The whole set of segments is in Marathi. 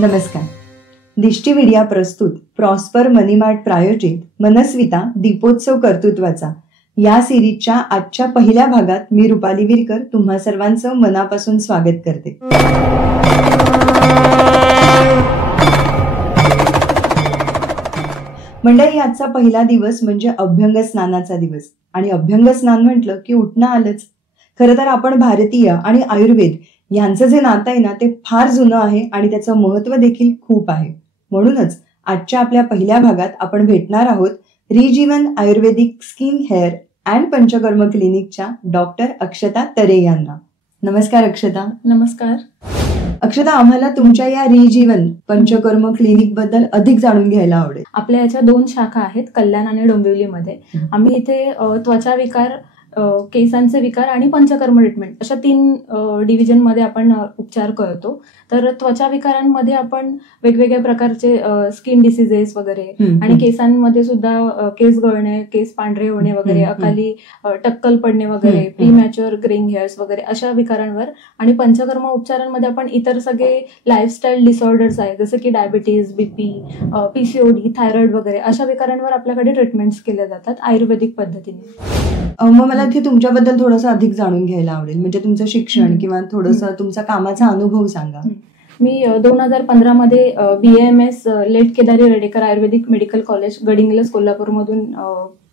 नमस्कार. दिष्टी मीडिया प्रस्तुत प्रॉस्पर मनीमार्ट प्रायोजित मनस्विता दीपोत्सव कर्तृत्वाचा या सिरीजच्या आजच्या पहिल्या भागात मी रुपाली विरकर तुम्हा सर्वांचं मनापासून स्वागत करते. मंडळी, आजचा पहिला दिवस म्हणजे अभ्यंग स्नानाचा दिवस. आणि अभ्यंग स्नान म्हटलं की उठणं आलंच. खरं तर आपण भारतीय आणि आयुर्वेद यांचं जे नातं आहे ना, ते फार जुनं आहे आणि त्याचं महत्व देखील खूप आहे. म्हणूनच आजच्या आपल्या पहिल्या भागात आपण भेटणार आहोत Rejeevan Ayurvedic skin hair and Panchakarma क्लिनिकच्या डॉक्टर अक्षता तरे यांना. नमस्कार अक्षता. नमस्कार अक्षता, आम्हाला तुमच्या या रिजीवन पंचकर्म क्लिनिक बद्दल अधिक जाणून घ्यायला आवडेल. आपल्या याच्या 2 शाखा आहेत, कल्याण आणि डोंबिवलीमध्ये. आम्ही इथे त्वचा विकार, केसांचे विकार आणि पंचकर्म ट्रीटमेंट अशा 3 डिव्हिजन मध्ये आपण उपचार करतो. तर त्वचा विकारांमध्ये आपण वेगवेगळ्या प्रकारचे स्किन डिसीजेस वगैरे आणि केसांमध्ये सुद्धा केस गळणे, केस पांढरे होणे वगैरे, अकाली टक्कल पडणे वगैरे, प्रीमॅच्युअर ग्रेइंग हेअर्स वगैरे अशा विकारांवर. आणि पंचकर्म उपचारांमध्ये आपण इतर सगळे लाईफस्टाईल डिसऑर्डर्स आहेत, जसं की डायबिटीज, बीपी, पीसीओडी, थायरॉइड वगैरे अशा विकारांवर आपल्याकडे ट्रीटमेंट्स केल्या जातात आयुर्वेदिक पद्धतीने. मग मला इथे तुमच्याबद्दल थोडंसं अधिक जाणून घ्यायला आवडेल. म्हणजे तुमचं शिक्षण किंवा थोडंसं तुमचा कामाचा अनुभव सांगा. मी 2015 मध्ये BAMS लेट केदारी रेडेकर आयुर्वेदिक मेडिकल कॉलेज गडिंग्लज कोल्हापूरमधून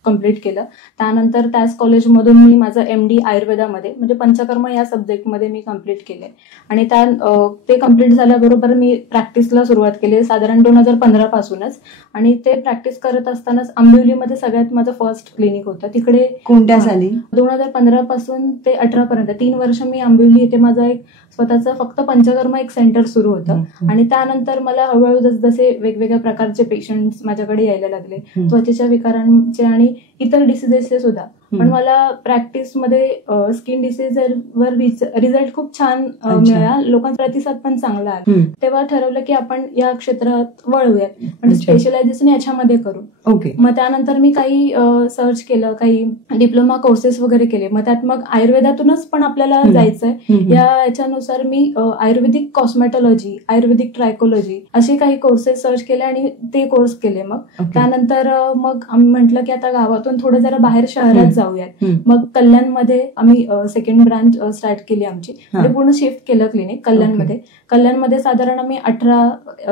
कम्प्लीट केलं. त्यानंतर त्याच कॉलेजमधून मी माझं MD आयुर्वेदामध्ये म्हणजे पंचकर्म या सब्जेक्टमध्ये मी कम्प्लीट केलंय. आणि ते कम्प्लीट झाल्याबरोबर मी प्रॅक्टिसला सुरुवात केली साधारण 2015 पासूनच. आणि ते प्रॅक्टिस करत असतानाच आंबिवलीमध्ये सगळ्यात माझं फर्स्ट क्लिनिक होतं. तिकडे कोणत्या साली? 2015 पासून ते 18 पर्यंत 3 वर्ष मी आंबिवली इथे माझं एक स्वतःचं फक्त पंचकर्म एक सेंटर सुरू होतं. आणि त्यानंतर मला हळूहळू जसजसे वेगवेगळ्या प्रकारचे पेशंट्स माझ्याकडे यायला लागले, त्वचेच्या विकारांचे आणि इतर डिसीजेसचे सुद्धा. पण मला प्रॅक्टिसमध्ये स्किन डिसीजवर रिझल्ट खूप छान मिळाला, लोकांचा प्रतिसाद पण चांगला आला. तेव्हा ठरवलं की आपण या क्षेत्रात वळूयात, म्हणजे स्पेशलायझेशन याच्यामध्ये करू. मग त्यानंतर मी काही सर्च केलं, काही डिप्लोमा कोर्सेस वगैरे केले. मग त्यात मग आयुर्वेदातूनच पण आपल्याला जायचंय, याच्यानुसार मी आयुर्वेदिक कॉस्मेटॉलॉजी, आयुर्वेदिक ट्रायकोलॉजी असे काही कोर्सेस सर्च केले आणि ते कोर्स केले. मग त्यानंतर मग आम्ही म्हटलं की आता गावातून थोडं जरा बाहेर शहरात जाऊयात. मग कल्याणमध्ये आम्ही सेकंड ब्रांच स्टार्ट केली आमची, म्हणजे पूर्ण शिफ्ट केलं क्लिनिक कल्याणमध्ये. कल्याणमध्ये साधारण आम्ही 18,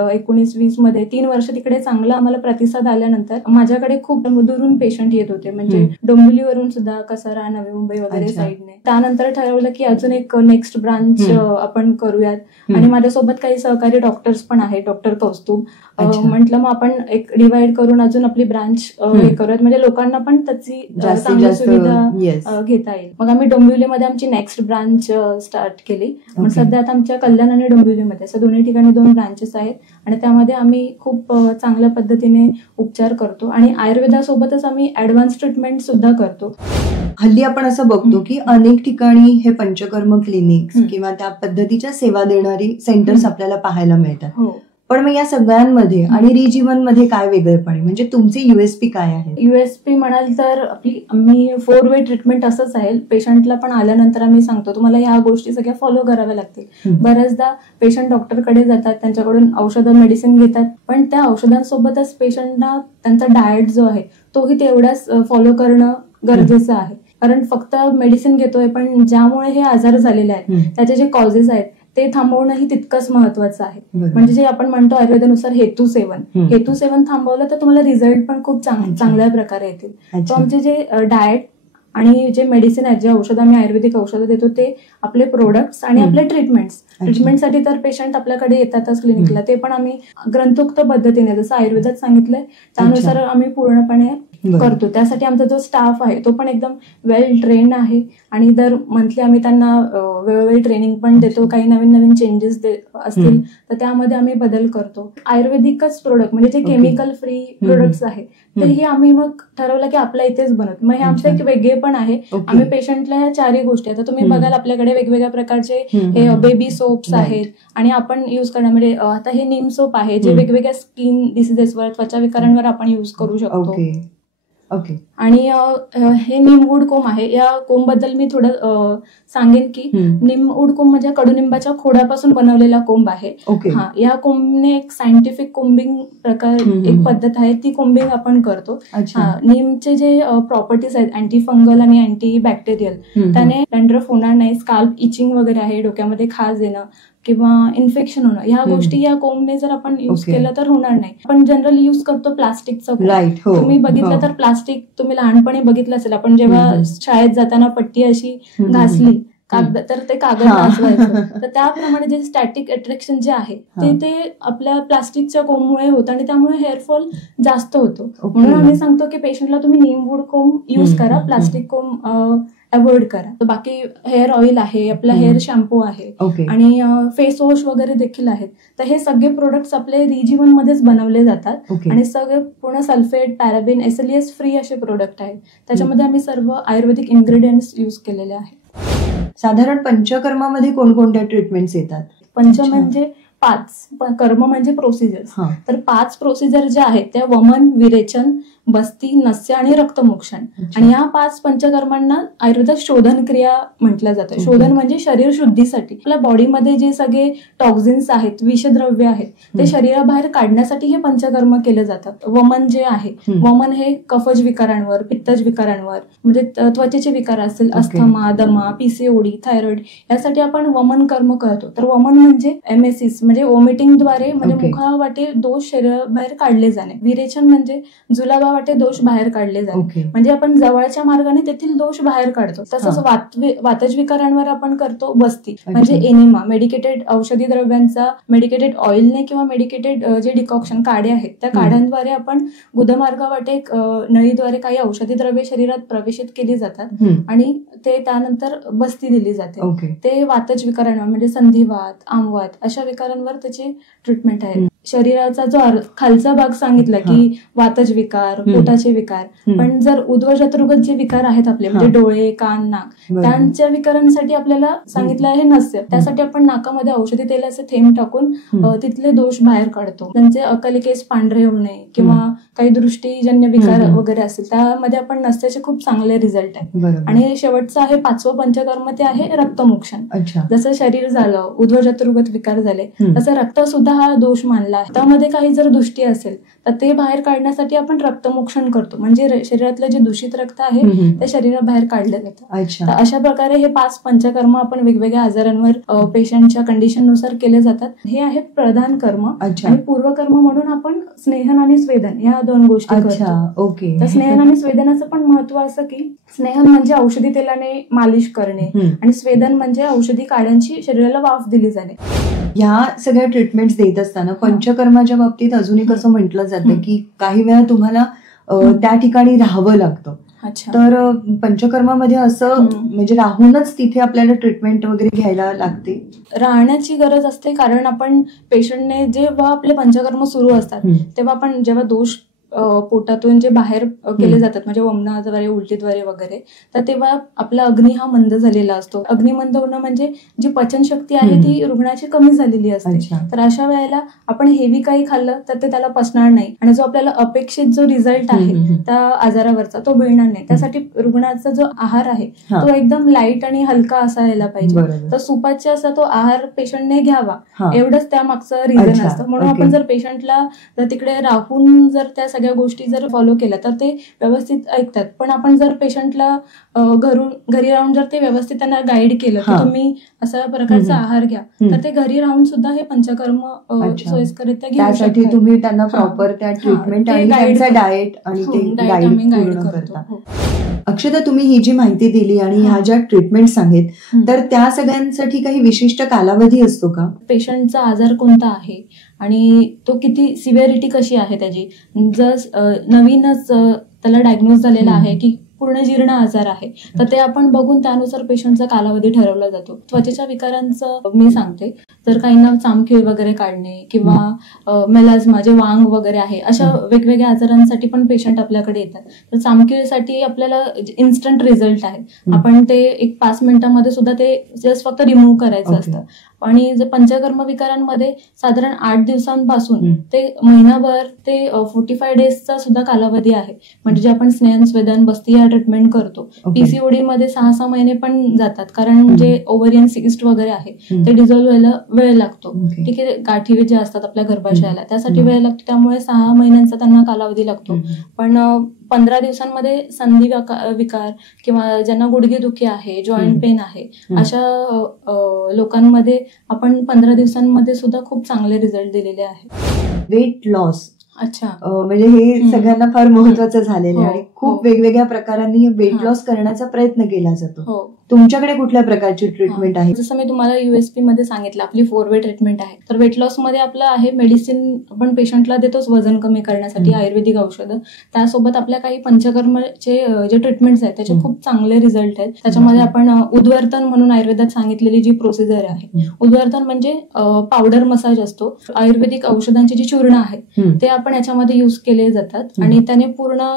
19, 20 मध्ये 3 वर्ष तिकडे चांगला आम्हाला प्रतिसाद आल्यानंतर माझ्याकडे खूप दुरून पेशंट येत होते, म्हणजे डोंबिवलीवरून सुद्धा, कसारा, नवी मुंबई वगैरे साईडने. त्यानंतर ठरवलं की अजून एक नेक्स्ट ब्रांच आपण करूयात. आणि माझ्यासोबत काही सहकारी डॉक्टर्स पण आहेत, डॉक्टर कौस्तुभ. म्हटलं मग आपण एक डिवाइड करून अजून आपली ब्रांच हे करूयात, म्हणजे लोकांना पण त्याची चांगली सुविधा घेता येईल. मग आम्ही डोंबिवलीमध्ये आमची नेक्स्ट ब्रांच स्टार्ट केली. मग सध्या आता आमच्या कल्याण आणि डोंबिवलीमध्ये असं दोन्ही ठिकाणी 2 ब्रांचेस आहेत. आणि त्यामध्ये आम्ही खूप चांगल्या पद्धतीने उपचार करतो आणि आयुर्वेदासोबतच आम्ही ऍडव्हान्स ट्रीटमेंट सुद्धा करतो. हल्ली आपण असं बघतो की अनेक ठिकाणी हे पंचकर्म क्लिनिक्स किंवा त्या पद्धतीच्या सेवा देणारी सेंटर्स आपल्याला पाहायला मिळतात. पण मग या सगळ्यांमध्ये आणि रिजीवन मध्ये काय वेगळेपण आहे, म्हणजे तुमचे USP काय आहे? USP म्हणाल तर आम्ही 4 वे ट्रीटमेंट असंच आहे. पेशंटला पण आल्यानंतर आम्ही सांगतो तुम्हाला या गोष्टी सगळ्या फॉलो कराव्या लागतील. बऱ्याचदा पेशंट डॉक्टरकडे जातात, त्यांच्याकडून औषधं, मेडिसिन घेतात, पण त्या औषधांसोबतच पेशंटना त्यांचा डाएट जो आहे तोही तेवढाच फॉलो करणं गरजेचं आहे. कारण फक्त मेडिसिन घेतोय, पण ज्यामुळे हे आजार झालेले आहेत त्याचे जे कॉजेस आहेत ते थांबवणंही तितकंच महत्वाचं आहे. म्हणजे जे आपण म्हणतो आयुर्वेदानुसार हेतू सेवन थांबवलं तर तुम्हाला रिझल्ट पण खूप चांगल्या प्रकारे येतील. तर आमचे जे डाएट आणि जे मेडिसिन आहेत, जे औषधं आम्ही आयुर्वेदिक औषधं देतो ते आपले प्रोडक्ट्स आणि आपले ट्रीटमेंटसाठी तर पेशंट आपल्याकडे येतातच क्लिनिकला, ते पण आम्ही ग्रंथोक्त पद्धतीने जसं आयुर्वेदात सांगितलंय त्यानुसार आम्ही पूर्णपणे करतो. त्यासाठी आमचा जो स्टाफ आहे तो पण एकदम वेल ट्रेन्ड आहे. आणि दर मंथली आम्ही त्यांना वेळोवेळी ट्रेनिंग पण देतो. काही नवीन चेंजेस असतील तर त्यामध्ये आम्ही बदल करतो. आयुर्वेदिकच प्रोडक्ट म्हणजे जे केमिकल फ्री प्रोडक्ट्स आहेत तेही आम्ही मग ठरवलं की आपल्या इथेच बनवतो. मग हे आमचं एक वेगळे पण आहे. आम्ही पेशंटला ह्या 4ही गोष्टी, आता तुम्ही बघाल आपल्याकडे वेगवेगळ्या प्रकारचे हे बेबी सोप्स आहेत आणि आपण युज करण्यामध्ये आता हे नीम सोप आहे जे वेगवेगळ्या स्किन डिसीजेसवर, त्वचा विकारांवर आपण युज करू शकतो. ओके. आणि हे निमवूड कोंब आहे. या कोंब बद्दल मी थोडं सांगेन की निमवूड कोंब म्हणजे कडुनिंबाच्या खोडापासून बनवलेला कोंब आहे. ओके. हा, या कोंबने एक सायंटिफिक कोंबिंग प्रकार एक पद्धत आहे, ती कोंबिंग आपण करतो. नीमचे जे प्रॉपर्टीज आहेत अँटी फंगल आणि अँटी बॅक्टेरियल, त्याने डॅन्ड्रफ होणार नाही, स्काल्प इचिंग वगैरे आहे, डोक्यामध्ये खाज येणं किंवा इन्फेक्शन होणं, ह्या गोष्टी या कोंबने जर आपण युज केलं तर होणार नाही. आपण जनरली युज करतो प्लास्टिकचं कोंब. तुम्ही बघितलं तर प्लॅस्टिक तुम्ही लहानपणी बघितलं असेल, आपण जेव्हा शाळेत जाताना पट्टी अशी घासली कागद तर ते कागद वाचवायचं. तर त्याप्रमाणे जे स्टॅटिक अट्रॅक्शन जे आहे ते आपल्या प्लास्टिकच्या कोंबमुळे होतं आणि त्यामुळे हेअरफॉल जास्त होतो. म्हणून आम्ही सांगतो की पेशंटला तुम्ही निमवूड कोंब युज करा, प्लास्टिक कोंब अवॉइड करा. तर बाकी हेअर ऑइल आहे, आपला हेअर शॅम्पू आहे आणि फेस वॉश वगैरे देखील आहेत. तर हे सगळे प्रोडक्ट्स आपले रिजीवन मध्येच बनवले जातात आणि सगळे पूर्ण सल्फेट, पॅराबिन, SLES फ्री असे प्रोडक्ट आहेत. त्याच्यामध्ये आम्ही सर्व आयुर्वेदिक इन्ग्रेडियंट्स युज केलेले आहेत. साधारण पंचकर्मामध्ये कोणकोणत्या ट्रीटमेंट्स येतात? पंच म्हणजे 5, कर्म म्हणजे प्रोसिजर्स. तर 5 प्रोसिजर ज्या आहेत त्या वमन, विरेचन, बस्ती, नस्य आणि रक्तमोक्षण. आणि या 5 पंचकर्मांना आयुर्वेदात शोधन क्रिया म्हटलं जातं. शोधन म्हणजे शरीर शुद्धीसाठी, आपल्या बॉडीमध्ये जे सगळे टॉक्झिन्स आहेत, विषद्रव्य आहेत, ते शरीराबाहेर काढण्यासाठी हे पंचकर्म केलं जातं. वमन जे आहे, वमन हे कफज विकारांवर, पित्तज विकारांवर, म्हणजे त्वचेचे विकार असतील, अस्थमा, दमा, PCOD, थायरॉइड, यासाठी आपण वमन कर्म करतो. तर वमन म्हणजे एमेसिस म्हणजे वॉमिटिंगद्वारे, म्हणजे मुखावाटे दोष शरीराबाहेर काढले जाणे. विरेचन म्हणजे जुलाबा वाटे दोष बाहेर काढले जाते, म्हणजे आपण जवळच्या मार्गाने तेथील दोष बाहेर काढतो. तसंच वातज विकारांवर आपण करतो बस्ती, म्हणजे एनिमा, मेडिकेटेड औषधी द्रव्यांचा, मेडिकेटेड ऑइलने किंवा मेडिकेटेड जे डिकॉक्शन काढे आहेत त्या काढ्यांद्वारे आपण गुदमार्गावाटे नळीद्वारे काही औषधी द्रव्ये शरीरात प्रवेशित केली जातात आणि ते त्यानंतर बस्ती दिली जाते. ते वातज विकारांवर म्हणजे संधिवात, आमवात अशा विकारांवर त्याची ट्रीटमेंट आहे. शरीराचा जो खालचा भाग सांगितला की वातज विकार, पोटाचे विकार, पण जर उर्ध्वजत्रुगत जे विकार आहेत आपले, म्हणजे डोळे, कान, नाक, त्यांच्या विकारांसाठी आपल्याला सांगितलं आहे नस्य. त्यासाठी आपण नाकामध्ये औषधी तेलाचे थेंब टाकून तिथले दोष बाहेर काढतो. त्यांचे अकाली केस पांढरे होणे किंवा काही दृष्टीजन्य विकार वगैरे असेल, त्यामध्ये आपण नस्याचे खूप चांगले रिझल्ट आहे. आणि शेवटचं आहे 5वं पंचकर्म, ते आहे रक्तमोक्षण. जसं शरीर झालं, उर्ध्वजत्रुगत विकार झाले, तसं रक्त सुद्धा हा दोष मानला. त्यामध्ये काही जर दुष्टी असेल तर ते बाहेर काढण्यासाठी आपण रक्तमोक्षण करतो, म्हणजे शरीरातलं जे दूषित रक्त आहे ते शरीराबाहेर काढलं जातं. तर अशा प्रकारे हे 5 पंचकर्म आपण वेगवेगळ्या आजारांवर पेशंटच्या कंडिशननुसार केले जातात. हे आहेत प्रधान कर्म. आणि पूर्वकर्म म्हणून आपण स्नेहन आणि स्वेदन या 2 गोष्टी करतो. तर स्नेहन आणि स्वेदनाचं पण महत्व असं की स्नेहन म्हणजे औषधी तेलाने मालिश करणे आणि स्वेदन म्हणजे औषधी काड्यांची शरीराला वाफ दिली जाणे. ह्या सगळ्या ट्रीटमेंट्स देत असताना पंचकर्माच्या बाबतीत अजूनही कसं म्हटलं जातं की काही वेळा तुम्हाला त्या ठिकाणी राहावं लागतं. तर पंचकर्मामध्ये असं म्हणजे राहूनच तिथे आपल्याला ट्रीटमेंट वगैरे घ्यायला लागते? राहण्याची गरज असते, कारण आपण पेशंटने जेव्हा आपले पंचकर्म सुरू असतात तेव्हा आपण जेव्हा दोष पोटातून जे बाहेर केले जातात, म्हणजे वमनाद्वारे, उलटीद्वारे वगैरे, तर तेव्हा आपला अग्नी हा मंद झालेला असतो. अग्नी मंद होणं म्हणजे जी पचनशक्ती आहे ती रुग्णाची कमी झालेली असते. तर अशा वेळेला आपण हेवी काही खाल्लं तर ते त्याला पचणार नाही आणि जो आपल्याला अपेक्षित जो रिझल्ट आहे त्या आजारावरचा तो मिळणार नाही. त्यासाठी रुग्णाचा जो आहार आहे तो एकदम लाईट आणि हलका असायला पाहिजे. तर सुपाचा असा तो आहार पेशंटने घ्यावा, एवढंच त्यामागचं रिझन असतं. म्हणून आपण जर पेशंटला तिकडे राहून जर त्या सगळ्या गोष्टी जर फॉलो केल्या तर ते व्यवस्थित ऐकतात. पण आपण जर पेशंटला घरी राहून जर ते व्यवस्थित त्यांना गाईड केलं की तुम्ही अशा प्रकारचा आहार घ्या, तर ते घरी राहून सुद्धा हे पंचकर्म सोयीस्कररित्या घेऊ शकतात. त्यासाठी तुम्ही त्यांना प्रॉपर त्या ट्रीटमेंट आणि त्यांचा डाएट आणि ते गाईड पूर्ण करता. अक्षता, तुम्ही ही जी माहिती दिली आणि ह्या ज्या ट्रीटमेंट सांगित, तर त्या सगळ्यांसाठी काही विशिष्ट कालावधी असतो का? पेशंटचा आजार कोणता आहे आणि तो किती सिव्हिअरिटी कशी आहे त्याची, जर नवीनच त्याला डायग्नोज झालेला आहे की पूर्ण जीर्ण आजार आहे, तर ते आपण बघून त्यानुसार पेशंटचा कालावधी ठरवला जातो. त्वचेच्या विकारांचं मी सांगते, तर काहींना चामखीळ वगैरे काढणे किंवा मेलाझ्मा जे वांग वगैरे आहे, अशा वेगवेगळ्या आजारांसाठी पण पेशंट आपल्याकडे येतात. तर चामखीळसाठी आपल्याला इन्स्टंट रिझल्ट आहे, आपण ते एक 5 मिनिटांमध्ये सुद्धा ते जस्ट फक्त रिमूव्ह करायचं असतं. आणि जर पंचकर्म विकारांमध्ये साधारण 8 दिवसांपासून ते महिनाभर ते 45 डेजचा सुद्धा कालावधी आहे. म्हणजे जे आपण स्नेहन स्वेदन बस्ती या ट्रीटमेंट करतो, पीसीओडी मध्ये 6-6 महिने पण जातात, कारण जे ओव्हरियन सिस्ट वगैरे आहे ते डिझॉल्व्ह व्हायला वेळ लागतो. ठीक आहे, गाठी जे असतात आपल्या गर्भाशयाला त्यासाठी वेळ लागतो, त्यामुळे 6 महिन्यांचा त्यांना कालावधी लागतो. पण 15 दिवसांमध्ये संधी विकार किंवा ज्यांना गुडघेदुखी आहे, जॉईंट पेन आहे, अशा लोकांमध्ये आपण 15 दिवसांमध्ये सुद्धा खूप चांगले रिझल्ट दिलेले आहेत. वेट लॉस, अच्छा, म्हणजे हे सगळ्यांना फार महत्वाचं झालेलं आहे आणि खूप वेगवेगळ्या प्रकारांनी वेट लॉस करण्याचा प्रयत्न केला जातो. तुमच्याकडे कुठल्या प्रकारची ट्रीटमेंट आहे? जसं मी तुम्हाला USP मध्ये सांगितलं, आपली 4 वे ट्रीटमेंट आहे. तर वेट लॉस मध्ये आपलं आहे मेडिसिन, आपण पेशंटला देतोच वजन कमी करण्यासाठी आयुर्वेदिक औषधं. त्यासोबत आपल्या काही पंचकर्मचे जे ट्रीटमेंट्स आहेत त्याचे खूप चांगले रिझल्ट आहेत. त्याच्यामध्ये आपण उद्वर्तन म्हणून आयुर्वेदात सांगितलेली जी प्रोसिजर आहे, उद्वर्तन म्हणजे पावडर मसाज असतो. आयुर्वेदिक औषधांचे जे चूर्ण आहे ते आपण याच्यामध्ये युज केले जातात आणि त्याने पूर्ण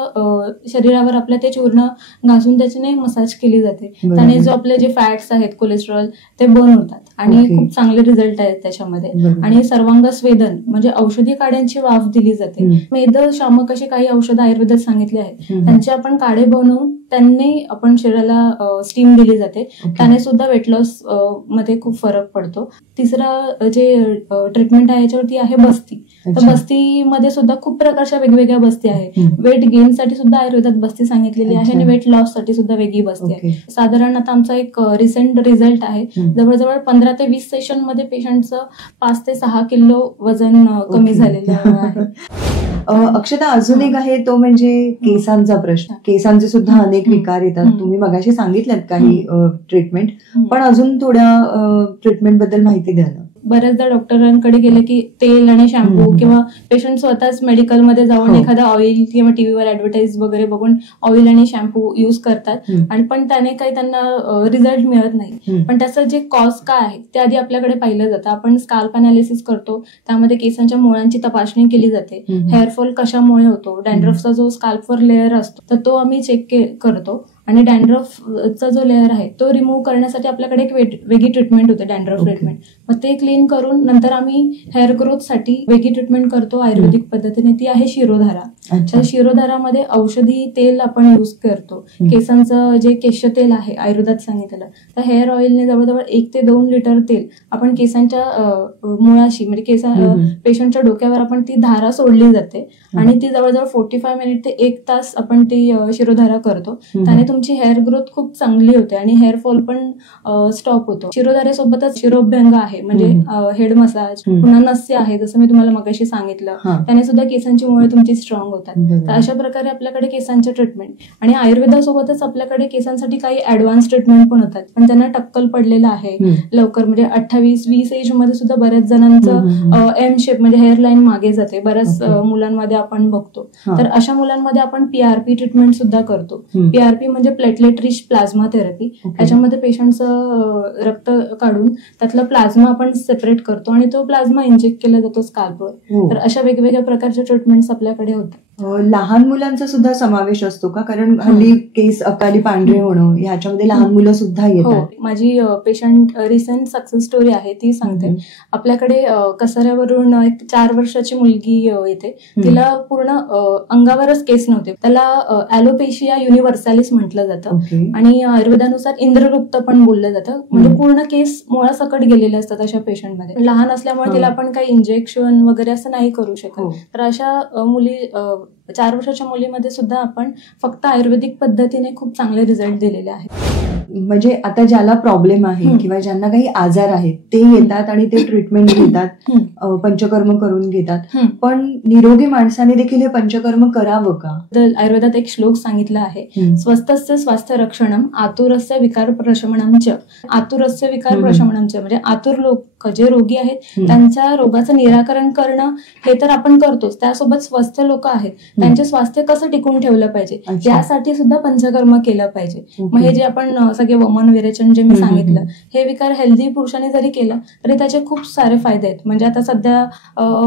शरीरावर आपल्या ते चूर्ण घासून त्याच्याने मसाज केली जाते. त्याने जो आपले जे फॅट्स आहेत, कोलेस्ट्रॉल, ते बर्न होतात आणि खूप चांगले रिझल्ट आहेत त्याच्यामध्ये. आणि सर्वांग स्वेदन म्हणजे औषधी काड्यांची वाफ दिली जाते. मेद शामक अशी काही औषधं आयुर्वेदात सांगितली आहेत, त्यांचे आपण काढे बनवून त्यांनी आपण शरीराला स्टीम दिली जाते. त्याने सुद्धा वेट लॉस मध्ये खूप फरक पडतो. तिसरा जे ट्रीटमेंट आहे याच्यावरती आहे बस्ती. तर बस्तीमध्ये सुद्धा खूप प्रकारच्या वेगवेगळ्या बस्ती आहे. वेट गेन साठी सुद्धा आयुर्वेदात बस्ती सांगितलेली आहे आणि वेट लॉस साठी सुद्धा वेगळी बस्ती आहे. साधारण आता आमचा एक रिसेंट रिझल्ट आहे, जवळजवळ 15 ते 20 सेशन मध्ये पेशंटचं 5 ते 6 किलो वजन कमी झालेलं आहे. अक्षता, अजून एक आहे तो म्हणजे केसांचा प्रश्न. केसांचे सुद्धा अनेक विकार येतात. तुम्ही मगाशी सांगितल्यात काही ट्रीटमेंट, पण अजून थोड्या ट्रीटमेंट बद्दल माहिती द्या ना. बऱ्याचदा डॉक्टरांकडे गेलं की तेल आणि शॅम्पू किंवा पेशंट स्वतःच मेडिकलमध्ये जाऊन एखादा ऑइल किंवा टीव्हीवर ऍडव्हर्टाईज वगैरे बघून ऑइल आणि शॅम्पू युज करतात आणि पण त्याने काही त्यांना रिझल्ट मिळत नाही. पण त्याचं जे कॉज काय आहे ते आधी आपल्याकडे पाहिलं जातं. आपण स्काल्प अनालिसिस करतो, त्यामध्ये केसांच्या मुळांची तपासणी केली जाते. हेअरफॉल कशामुळे होतो, डॅन्ड्रफचा जो स्काल्पवर लेअर असतो तर तो आम्ही चेक करतो आणि डॅन्ड्रफचा जो लेअर आहे तो रिमूव्ह करण्यासाठी आपल्याकडे एक वेगळी ट्रीटमेंट होते, डॅन्ड्रफ ट्रीटमेंट. मग ते क्लीन करून नंतर आम्ही हेअर ग्रोथसाठी वेगळी ट्रीटमेंट करतो आयुर्वेदिक पद्धतीने, ती आहे शिरोधारा. त्या शिरोधारामध्ये औषधी तेल आपण युज करतो. केसांचं जे केश तेल आहे आयुर्वेदात सांगितलं, तर हेअर ऑइलने जवळजवळ 1 ते 2 लिटर तेल आपण केसांच्या मुळाशी म्हणजे पेशंटच्या डोक्यावर आपण ती धारा सोडली जाते आणि ती जवळजवळ 45 मिनिट ते 1 तास आपण ती शिरोधारा करतो. त्याने तुमची हेअर ग्रोथ खूप चांगली होते आणि हेअर फॉल पण स्टॉप होतो. शिरोधारेसोबतच शिरोभ्यंग आहे म्हणजे हेड मसाज, पुन्हा नस्य आहे जसं मी तुम्हाला मगाशी सांगितलं, त्याने सुद्धा केसांची मुळे तुमची स्ट्रॉंग होतात. तर अशा प्रकारे आपल्याकडे केसांच्या ट्रीटमेंट आणि आयुर्वेदासोबतच आपल्याकडे केसांसाठी काही ऍडव्हान्स ट्रीटमेंट पण होतात, पण त्यांना टक्कल पडलेलं आहे लवकर. म्हणजे 28-20 एज मध्ये सुद्धा बऱ्याच जणांचं एम शेप म्हणजे हेअरलाईन मागे जाते, बऱ्याच मुलांमध्ये आपण बघतो. तर अशा मुलांमध्ये आपण PRP ट्रीटमेंट सुद्धा करतो. PRP म्हणजे प्लेटलेट रिच प्लाझ्मा थेरपी. त्याच्यामध्ये पेशंटचं रक्त काढून त्यातला प्लाझ्मा आपण सेपरेट करतो आणि तो प्लाझ्मा इंजेक्ट केला जातो स्काल्पवर. तर अशा वेगवेगळ्या प्रकारच्या ट्रीटमेंट्स आपल्याकडे होतात. लहान मुलांचा सुद्धा समावेश असतो का? कारण हल्ली केस अकाली पांढरे होणं ह्याच्यामध्ये लहान मुलं सुद्धा येतात. माझी पेशंट रिसेंट सक्सेस स्टोरी आहे ती सांगते. आपल्याकडे कसाऱ्यावरून एक 4 वर्षाची मुलगी येते, तिला पूर्ण अंगावरच केस नव्हते. त्याला ॲलोपेशिया युनिव्हर्सालिस म्हटलं जातं आणि आयुर्वेदानुसार इंद्रगुप्त पण बोललं जातं. म्हणजे पूर्ण केस मुळासकट गेलेले असतात अशा पेशंटमध्ये. लहान असल्यामुळे तिला आपण काही इंजेक्शन वगैरे असं नाही करू शकत. तर अशा मुली 4 वर्षाच्या मुलीमध्ये सुद्धा आपण फक्त आयुर्वेदिक पद्धतीने खूप चांगले रिझल्ट दिलेले आहेत. म्हणजे आता ज्याला प्रॉब्लेम आहे किंवा ज्यांना काही आजार आहेत ते येतात आणि ते ट्रीटमेंट घेतात, पंचकर्म करून घेतात, पण निरोगी माणसाने देखील हे पंचकर्म करावं का? तर आयुर्वेदात एक श्लोक सांगितला आहे, स्वस्थस्य स्वास्थ्य रक्षणम आतुरस्य विकार प्रशमनम च. आतुरस्य विकार प्रशमनम च म्हणजे आतुर लोक जे रोगी आहेत त्यांच्या रोगाचं निराकरण करणं हे तर आपण करतोच, त्यासोबत स्वस्थ लोक आहेत त्यांचे स्वास्थ्य कसं टिकून ठेवलं पाहिजे यासाठी सुद्धा पंचकर्म केलं पाहिजे. मग हे जे आपण सगळे वमन विरेचन जे मी सांगितलं, हे विकार हेल्दी पुरुषाने जरी केलं तरी त्याचे खूप सारे फायदे आहेत. म्हणजे आता सध्या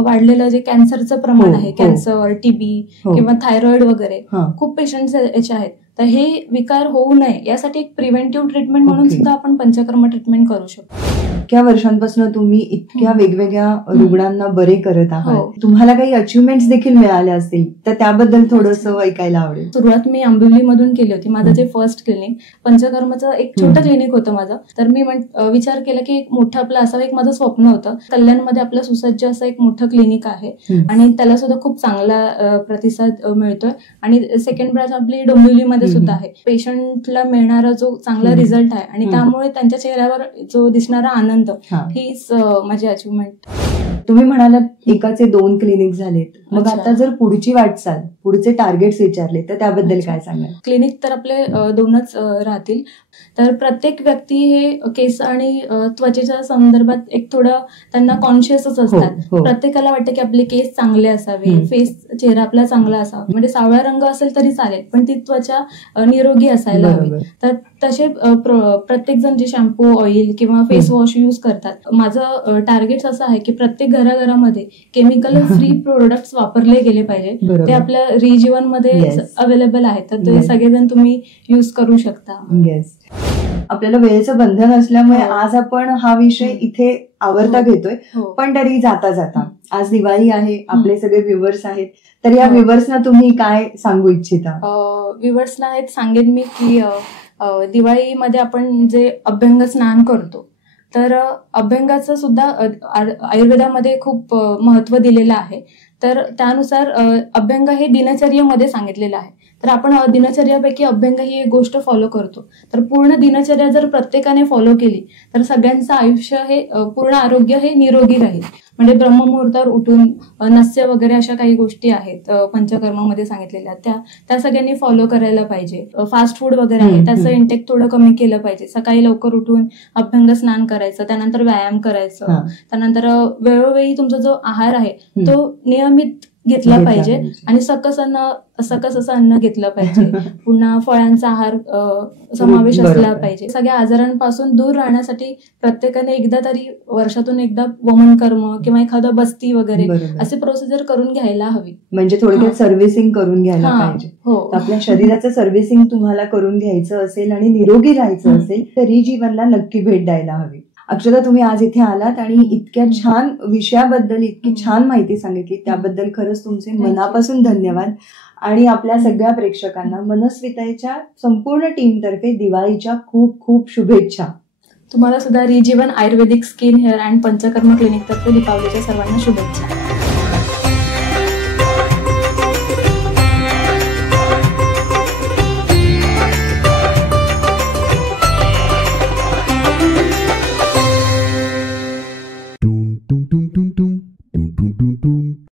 वाढलेलं जे कॅन्सरचं प्रमाण आहे, कॅन्सर, टीबी किंवा थायरॉइड वगैरे खूप पेशंट्स याचे आहेत, तर हे विकार होऊ नये यासाठी एक प्रिव्हेंटिव्ह ट्रीटमेंट म्हणून सुद्धा आपण पंचकर्म ट्रीटमेंट करू शकतो. इतक्या वर्षांपासून तुम्ही इतक्या वेगवेगळ्या रुग्णांना बरे करत आहात, तुम्हाला काही अचिव्हमेंट्स देखील मिळाल्या असतील, तर त्याबद्दल थोडंसं ऐकायला आवडेल. सुरुवात मी आंबिवलीमधून केली होती. माझं जे फर्स्ट क्लिनिक पंचकर्माचं एक छोटं क्लिनिक होतं माझं. तर मी विचार केला की एक मोठं आपलं असं एक माझं स्वप्न होतं, कल्याणमध्ये आपलं सुसज्ज असं एक मोठं क्लिनिक आहे आणि त्याला सुद्धा खूप चांगला प्रतिसाद मिळतोय. आणि सेकंड ब्रांच आपली डोंबिवलीमध्ये सुद्धा आहे. पेशंटला मिळणारा जो चांगला रिझल्ट आहे आणि त्यामुळे त्यांच्या चेहऱ्यावर जो दिसणारा आनंद, हीच माझी अचिव्हमेंट. तुम्ही म्हणालात एकाचे 2 क्लिनिक झालेत, मग आता जर पुढची वाटचाल, पुढचे टार्गेट्स विचारले तर त्याबद्दल काय सांगाल? क्लिनिक तर आपले 2च राहतील. तर प्रत्येक व्यक्ती हे केस आणि त्वचेच्या संदर्भात एक थोडं त्यांना कॉन्शियसच असतात. प्रत्येकाला वाटतं की आपले केस चांगले असावे, फेस चेहरा आपला चांगला असावा, म्हणजे सावळा रंग असेल तरी चालेल पण ती त्वचा निरोगी असायला हवी. तर तसे प्रत्येक जण जे शॅम्पू, ऑइल किंवा फेस वॉश यूज करतात, माझं टार्गेट असं आहे की प्रत्येक घराघरामध्ये केमिकल फ्री प्रोडक्ट्स वापरले गेले पाहिजे. ते आपल्या रिजीवन मध्ये अवेलेबल आहेत, तर ते सगळेजण तुम्ही युज करू शकता. आपल्याला वेळेचं बंधन असल्यामुळे आज आपण हा विषय इथे आवरता घेतोय, पण तरी जाता जाता आज दिवाळी आहे, आपले सगळे व्ह्युअर्स आहेत, तर या व्ह्युअर्सना तुम्ही काय सांगू इच्छिता? व्ह्युअर्सना एक सांगेन मी की दिवाळीमध्ये आपण जे अभ्यंग स्नान करतो, तर अभ्यंगाचं सुद्धा आयुर्वेदामध्ये खूप महत्व दिलेलं आहे. तर त्यानुसार अभ्यंग हे दिनचर्येमध्ये सांगितलेलं आहे. तर आपण दिनचर्यापैकी अभ्यंग ही एक गोष्ट फॉलो करतो, तर पूर्ण दिनचर्या जर प्रत्येकाने फॉलो केली तर सगळ्यांचं आयुष्य हे पूर्ण आरोग्य हे निरोगी राहील. म्हणजे ब्रह्ममुहूर्तावर उठून नस्य वगैरे अशा काही गोष्टी आहेत पंचकर्मामध्ये सांगितलेल्या, त्या सगळ्यांनी फॉलो करायला पाहिजे. फास्ट फूड वगैरे आहे त्याचं इंटेक थोडं कमी केलं पाहिजे. सकाळी लवकर उठून अभ्यंग स्नान करायचं, त्यानंतर व्यायाम करायचं, त्यानंतर वेळोवेळी तुमचा जो आहार आहे तो नियमित घेतला पाहिजे आणि सकस असं अन्न घेतलं पाहिजे. पुन्हा फळांचा आहार समावेश असला पाहिजे. सगळ्या आजारांपासून दूर राहण्यासाठी प्रत्येकाने एकदा तरी वर्षातून एकदा वमन कर्म किंवा एखादं बस्ती वगैरे असे प्रोसिजर करून घ्यायला हवी. म्हणजे थोडक्यात सर्व्हिसिंग करून घ्यायला पाहिजे. आपल्या शरीराचं सर्व्हिसिंग तुम्हाला करून घ्यायचं असेल आणि निरोगी राहायचं असेल तर रिजीवनला नक्की भेट द्यायला हवी. अक्षता, तुम्ही आज इथे आलात आणि इतक्या छान विषयाबद्दल इतकी छान माहिती सांगितली, त्याबद्दल खरंच तुमचे मनापासून धन्यवाद. आणि आपल्या सगळ्या प्रेक्षकांना मनस्विताच्या संपूर्ण टीमतर्फे दिवाळीच्या खूप खूप शुभेच्छा. तुम्हाला सुद्धा Rejeevan Ayurvedic skin hair and Panchakarma clinic तर्फे दीपावलीच्या सर्वांना शुभेच्छा.